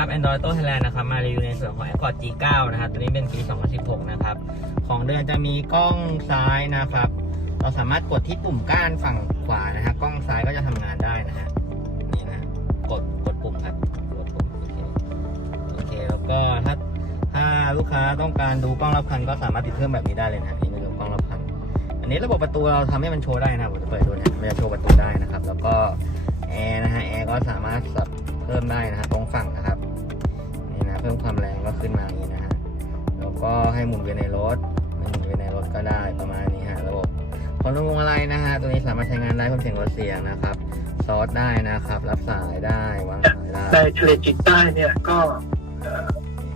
ับ Android Auto Thailand นะครับ มารีวิวในส่วนของ Accord G9 นะครับ ตัวนี้เป็นปี 2016 นะครับ ของเดือนจะมีกล้องซ้ายนะครับ เราสามารถกดที่ปุ่มก้านฝั่งขวานะฮะกล้องซ้ายก็จะทำงานได้นะฮะ นี่นะ กด กดปุ่มครับ กดปุ่ม โอเค โอเค แล้วก็ถ้า ถ้าลูกค้าต้องการดูกล้องรับคันก็สามารถติดเพิ่มแบบนี้ได้เลยนะฮะนี่เป็นกล้องรับคัน อันนี้ระบบประตูเราทำให้มันโชว์ได้นะครับผมจะเปิดดูนะมันจะโชว์ประตูได้นะครับ แล้วก็แอร์นะฮะ แอร์ก็สามารถสับเพิ่มได้นะครับ ก็ให้หมุนเวียนในรถไม่หมุนเวียนในรถก็ได้ประมาณนี้ฮะระบบคอนโทรลอะไรนะฮะตัวนี้สามารถใช้งานได้เพิ่มเสียงลดเสียงนะครับซอสได้นะครับ รับสายได้วางสายได้ในทะเลจีนใต้เนี่ยก็เอ่อ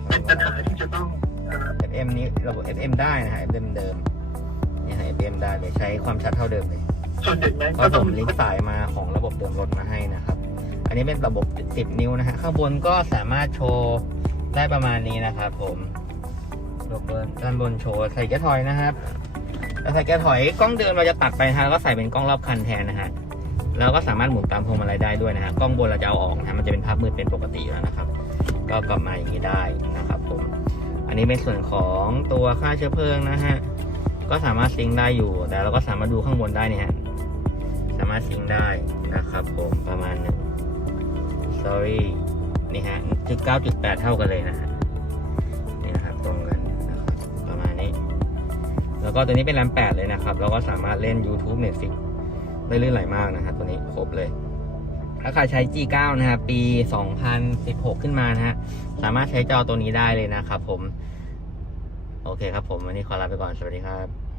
เป็นปัญหาที่จะต้องเอ่อ FM นี้ระบบ FM ได้นะฮะ FM เดิมนี่ฮะ FM ได้เลยใช้ความชัดเท่าเดิมเลยส่วนหนึ่งนั้นก็ก็ผต้องมลิงก์สายมาของระบบเดิมรถมาให้นะครับ อันนี้เป็นระบบ 10 นิ้วนะฮะข้างบนก็สามารถโชว์ได้ประมาณนี้นะครับผม รบนด้านบนโชว์ใส่แก้ถอยนะครับแล้วใส่แก้ถอยกล้องเดิมเราจะตัดไปฮะแล้วก็ใส่เป็นกล้องรอบคันแทนนะฮะแล้วก็สามารถหมุนตามพวงมาลัยได้ด้วยนะฮะกล้องบนเราจะเอาออกนะมันจะเป็นภาพมืดเป็นปกติแล้วนะครับ ก็กลับมาอย่างนี้ได้นะครับผมอันนี้เป็นส่วนของตัวค่าเชื้อเพลิงนะฮะก็สามารถซิงได้อยู่แต่เราก็สามารถดูข้างบนได้นี่ฮะสามารถซิงได้นะครับ ผมประมาณหนึ่ง sorry นี่ฮะจุดเก้าจุดแปดเท่ากันเลยนะฮะ แล้วก็ตัวนี้เป็นแรมแปดเลยนะครับ เราก็สามารถเล่น YouTube Netflix ได้ลื่นไหลมากนะฮะตัวนี้ครบเลย ถ้าใครใช้ G9 นะครับปี 2016 ขึ้นมานะฮะ สามารถใช้จอตัวนี้ได้เลยนะครับผม โอเคครับผม วันนี้ขอลาไปก่อน สวัสดีครับ